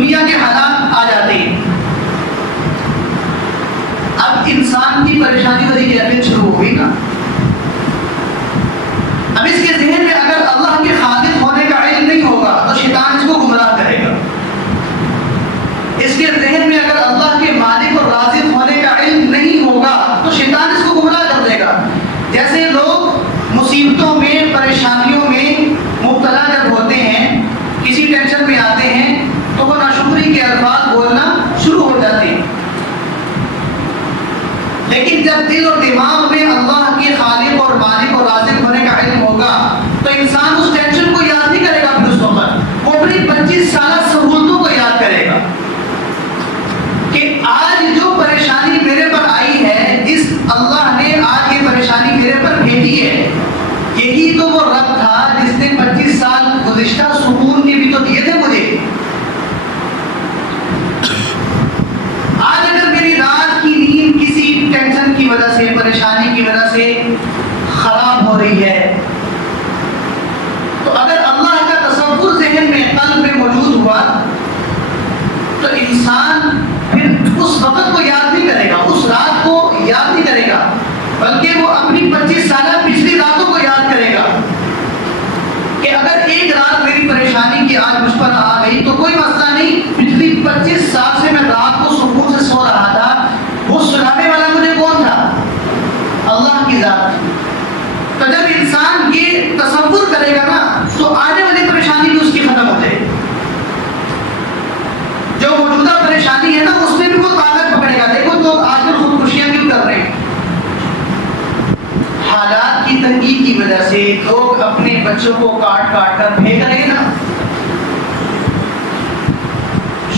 دنیا کے حالات آ جاتے ہیں. اب انسان کی پریشانی والی کیفیت شروع ہو گئی نا. اب اس کے ذہن میں اگر اللہ کے خالق ہونے کا علم نہیں ہوگا تو شیطان اس کو گمراہ کرے گا. اس کے ذہن میں اگر اللہ کے مالک اور رازق ہونے کا علم نہیں ہوگا تو شیطان اس کو گمراہ کر دے گا. جیسے لوگ مصیبتوں میں پریشانیوں میں مبتلا جب ہوتے ہیں, کسی ٹینشن میں آتے ہیں تو وہ ناشکری کے الفاظ بولنا شروع ہو جاتے ہیں. لیکن جب دل اور دماغ میں اللہ کے خالق اور مالک اور رازق ہونے کا علم ہوگا تو انسان اس ٹینشن کو یاد نہیں کرے گا. پھر اس وقت وہ اپنی 25 سالہ سہولتوں کو یاد کرے گا کہ آج جو پریشانی میرے پر آئی ہے, جس اللہ نے آج یہ پریشانی میرے پر بھیجی ہے, یہی تو وہ رب تھا جس نے 25 سال گزشتہ سکون کے بھی تو دیے تھے مجھے. آج اگر میری رات کی نیند کسی ٹینشن کی وجہ سے, پریشانی کی وجہ سے خراب ہو رہی ہے, تو اگر اللہ کا تصور ذہن میں قلب میں موجود ہوا تو انسان پھر اس وقت کو یاد نہیں کرے گا, اس رات کو یاد نہیں کرے گا, بلکہ وہ اپنی 25 سالہ پچھلی راتوں کو یاد کرے گا کہ اگر ایک رات میری پریشانی کی آج مجھ پر آ گئی تو کوئی مسئلہ نہیں, پچھلی 25 سال سے میں رات کو سکون سے سو رہا تھا, وہ سلانے والا مجھے کون تھا؟ اللہ کی ذات. تو جب انسان یہ تصور کرے گا نا تو آنے والی پریشانی بھی اس کی ختم ہو جائے. جو موجودہ پریشانی ہے نا اس میں بھی وہ طاقت پکڑے گا. دیکھو تو آج کل خودکشیاں کیوں کر رہے ہیں؟ حالات کی تنگی کی وجہ سے لوگ اپنے بچوں کو کاٹ کاٹ کر پھینک رہے ہیں نا.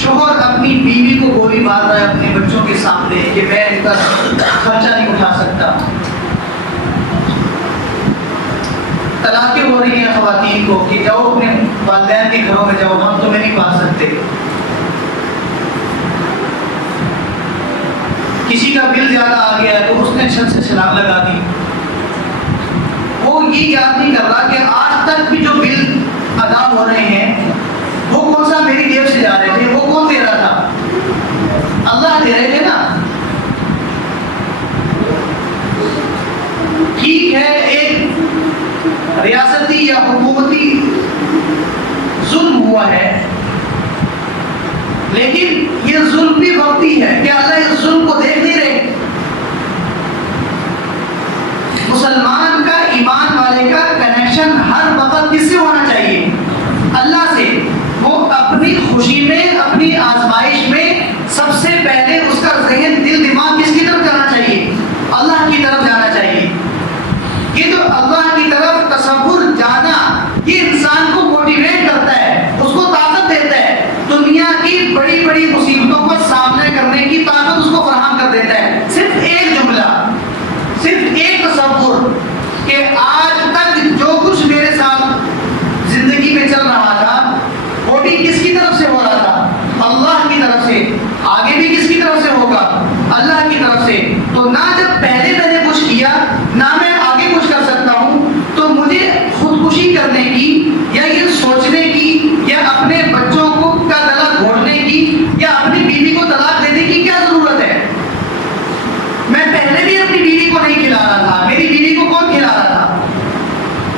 شوہر اپنی بیوی کو گولی مار رہا ہے اپنے بچوں کے سامنے کہ میں ان کا خرچہ نہیں اٹھا سکتا. طلاقیں ہو رہی ہیں خواتین کو کہ جاؤ اپنے والدین کے گھروں میں جاؤ, ہم تمہیں نہیں پا سکتے. کسی کا بل زیادہ آ گیا ہے تو اس نے چھت سے چھلانگ لگا دی. وہ یہ یاد نہیں کر رہا کہ آج تک بھی جو بل ادا ہو رہے ہیں وہ کون سا میری جیب سے جا رہے تھے, وہ کون دے رہا تھا؟ اللہ دے رہے تھے نا. ٹھیک ہے ایک ریاستی یا حکومتی ظلم ہوا ہے, لیکن یہ ظلم بھی وقتی ہے کہ اللہ اس ظلم کو دیکھ نہیں رہے. مسلمان کا, ایمان والے کا کنیکشن ہر وقت کس سے ہونا چاہیے؟ اللہ سے. وہ اپنی خوشی میں, اپنی آزمائش میں سب سے پہلے اس کا ذہن, دل, دماغ کس کی طرف جانا چاہیے؟ اللہ کی طرف جانا چاہیے. یہ جو اللہ کی طرف تصور جانا یہ انسان کو موٹیویٹ کرتا ہے, اس کو طاقت دیتا ہے, دنیا کی بڑی بڑی مصیبتوں کو سامنے کرنے کی طاقت اس کو فراہم کر دیتا ہے. صرف ایک جملہ, صرف ایک تصور کہ آج تک جو کچھ میرے ساتھ زندگی میں چل رہا تھا وہ بھی کس کی طرف سے ہو رہا تھا؟ اللہ کی طرف سے. آگے بھی کس کی طرف سے ہوگا؟ اللہ کی طرف سے. تو نہ جب پہلے میں نے کچھ کیا نہ میں آگے کچھ کر سکتا ہوں, تو مجھے خودکشی کرنے کی یا یہ سوچنے کی یا اپنے بچوں کو کا گلا گھونٹنے کی یا اپنی بیوی کو طلاق دینے کی کیا ضرورت ہے؟ میں پہلے بھی اپنی بیوی کو نہیں کھلا رہا تھا. میری بیوی کو کون کھلا رہا تھا؟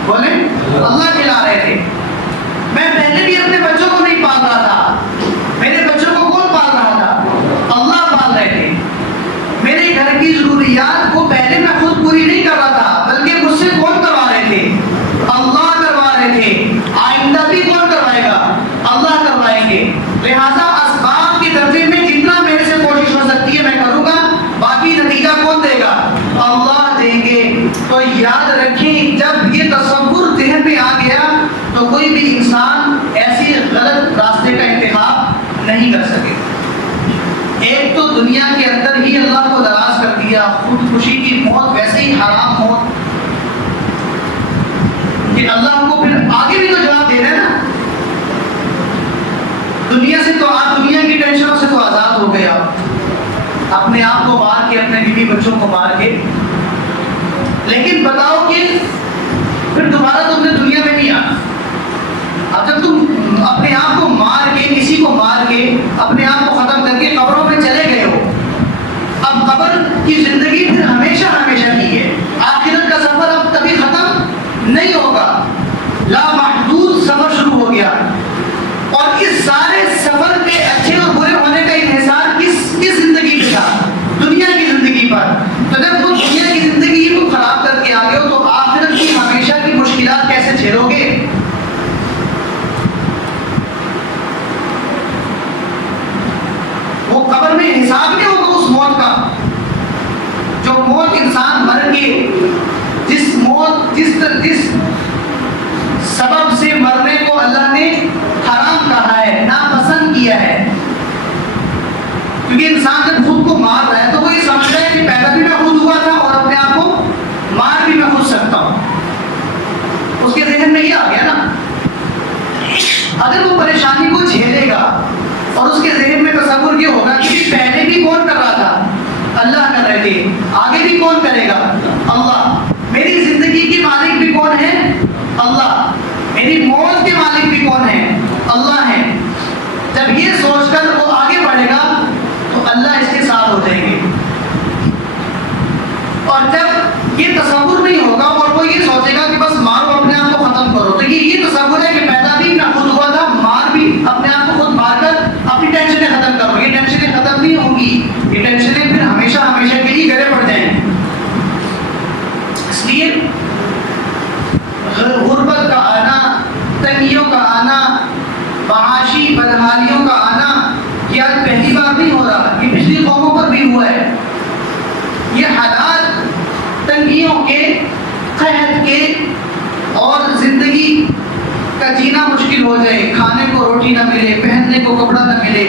بولیں, اللہ کھلا رہے تھے. میں پہلے بھی اپنے بچوں کو نہیں پال رہا تھا. میرے بچوں کو کون پال رہا تھا؟ اللہ پال رہے تھے. میرے گھر کی ضروریات کو پہلے میں خود پوری نہیں کر رہا تھا, بلکہ مجھ سے کون کروا رہے تھے؟ اللہ کروا رہے تھے. آئندہ بھی کون کروائے گا؟ اللہ کروائیں گے. لہذا اسباب کے درجے میں جتنا میرے سے کوشش ہو سکتی ہے میں کروں گا, باقی نتیجہ کون دے گا؟ اللہ دیں گے. تو یاد رکھیں, جب یہ تصور ذہن میں آ گیا تو کوئی بھی انسان ایسی غلط راستے کا انتخاب نہیں کر سکے. ایک تو دنیا کے اندر ہی اللہ کو ناراض کر دیا, خودکشی کی موت ویسے ہی حرام موت کہ اللہ کو پھر آگے بھی تو جواب دے رہے ہیں نا. دنیا سے تو آپ دنیا کی ٹینشنوں سے تو آزاد ہو گئے, آپ اپنے آپ کو مار کے, اپنے بیوی بچوں کو مار کے, لیکن بتاؤ کہ پھر دوبارہ تم نے دنیا میں نہیں آنا. اب جب تم اپنے آپ کو مار کے, کسی کو مار کے آخرت کی ہمیشہ کی مشکلات کیسے جھیلو گے؟ وہ قبر میں حساب نہیں ہوگا اس موت کا، جو موت انسان مر کے جس سبب سے مرنے کو اللہ نے حرام کہا ہے، ناپسند کیا ہے. کیونکہ انسان جب خود کو مار رہا ہے تو وہ یہ سمجھ رہا ہے کہ پیدا بھی میں خود ہوا تھا اور اپنے آپ کو مار بھی میں خود سکتا ہوں. اس کے ذہن میں یہ آ گیا نا. اگر وہ پریشانی کو جھیلے گا اور اس کے ذہن میں تصور یہ ہوگا کہ پہلے بھی کون کر رہا تھا؟ اللہ کر رہے تھے، آگے بھی کون کرے گا؟ اللہ. میری زندگی کے مالک بھی کون ہے؟ اللہ. میری موت کے مالک بھی کون ہے؟ اللہ ہے. جب یہ سوچ کر وہ آگے بڑھے گا تو اللہ اس کے ساتھ ہو جائیں گے. اور جب یہ تصور نہیں ہوگا اور وہ یہ سوچے گا کہ بس مارو اپنے آپ کو ختم کرو، تو یہ تصور ہے کہ پیدا بھی نہ خود ہوا تھا، مار بھی اپنے آپ کو خود مار کر اپنی ٹینشنیں ختم کرو. یہ ٹینشنیں ختم نہیں ہوں گی، یہ ٹینشنیں پھر ہمیشہ ہمیشہ کے لیے گھرے پڑ جائیں. اس لیے غربت کا آنا، تنگیوں کا آنا، معاشی بدحالیوں کا آنا یہ آج پہلی بار نہیں ہو رہا، یہ پچھلی قوموں پر بھی ہوا ہے. یہ حالات تنگیوں کے، قحط کے اور زندگی کا جینا مشکل ہو جائے، کھانے کو روٹی نہ ملے، پہننے کو کپڑا نہ ملے،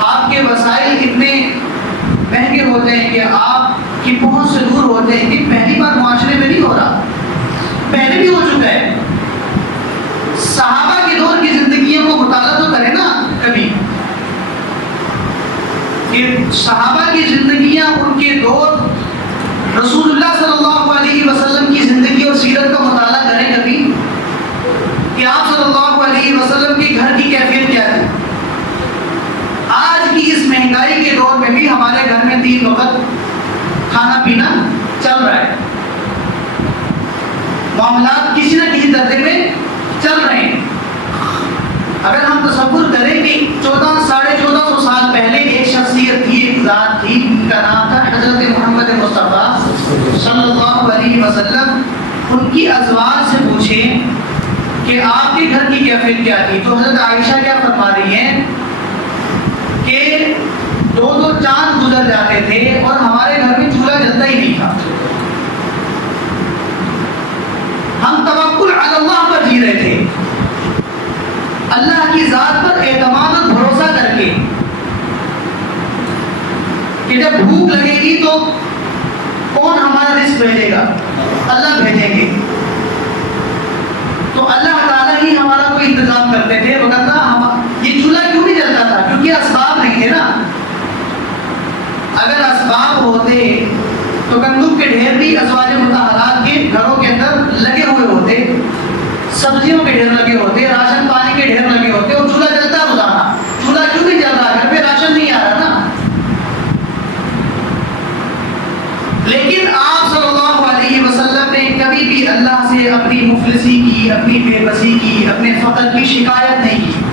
آپ کے وسائل اتنے مہنگے ہو جائیں کہ آپ کی پہنچ سے دور ہو جائیں. کہ پہلی بار معاشرے میں نہیں ہو رہا، پہلے بھی ہو چکا ہے. صحابہ کے دور کی زندگیوں کو مطالعہ تو کریں نا کبھی، کہ صحابہ کی زندگیاں، ان کے دور، رسول اللہ صلی اللہ علیہ وسلم کی زندگی اور سیرت کا مطالعہ کریں کبھی، کہ آپ صلی اللہ علیہ وسلم کے گھر کی کیفیت کیا تھی. آج کی اس مہنگائی کے دور میں بھی ہمارے گھر میں 3 وقت کھانا پینا چل رہا ہے، معاملات کسی نہ کسی درجے میں چل رہے ہیں. اگر ہم تصور کریں کہ 1400 سال پہلے ایک شخصیت تھی، ایک ذات تھی، ان کا نام تھا حضرت محمد مصطفیٰ صلی اللہ علیہ وسلم. ان کی ازواج سے پوچھیں کہ آپ کے گھر کی کیفیت کیا تھی، تو حضرت عائشہ کیا فرما رہی ہیں کہ 2 چاند گزر جاتے تھے اور ہمارے گھر میں چولہا جلتا ہی نہیں تھا. ہم توکل علی اللہ پر جی رہے تھے، اللہ کی ذات پر اعتماد اور بھروسہ کر کے کہ جب بھوک لگے گی تو کون ہمارا رزق بھیجے گا؟ اللہ بھیجیں گے. تو اللہ تعالیٰ ہی ہمارا کوئی انتظام کرتے تھے. وغیرہ یہ چولہا کیوں نہیں جلتا تھا؟ کیونکہ اسباب نہیں تھے نا. اگر اسباب ہوتے تو گندم کے ڈھیر بھی ازواج مطہرات کے گھروں کے اندر لگے ہوئے ہوتے، سبزیوں کے ڈھیر لگے ہوتے، راشن پانی کے ڈھیر لگے ہوتے، اور چولہا جلتا روزانہ. چولہا کیوں نہیں جل رہا؟ گھر پہ راشن نہیں آ رہا نا. لیکن آپ صلی اللہ علیہ وسلم نے کبھی بھی اللہ سے اپنی مفلسی کی، اپنی بے بسی کی، اپنے فقر کی شکایت نہیں کی.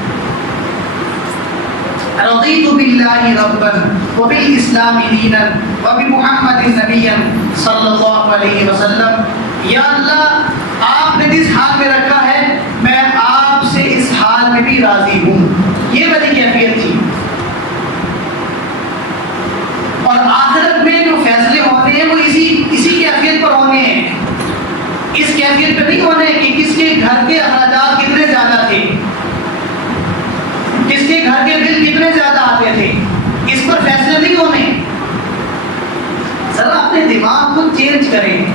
رضیت باللہ ربا وبالاسلام دینا وبمحمد نبیا صلی اللہ علیہ وسلم. یا اللہ، آپ نے جس حال میں رکھا ہے میں آپ سے اس حال میں بھی راضی ہوں. یہ والی کیفیت تھی. اور آخرت میں جو فیصلے ہونے ہیں وہ اسی کیفیت پر ہونے ہیں. اس کیفیت پہ نہیں ہونے کہ کس کے گھر کے اخراجات کتنے زیادہ تھے، کس کے گھر کے بل کتنے زیادہ آتے تھے. اس پر فیصلے نہیں ہونے. ذرا اپنے دماغ کو چینج کریں،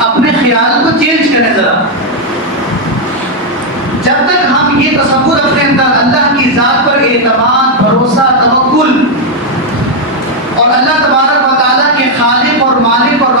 اپنے خیال کو چینج کریں ذرا. جب تک ہم یہ تصور اپنے اندر اللہ کی ذات پر اعتماد، بھروسہ، توکل اور اللہ تبارک و تعالیٰ کے خالق اور مالک اور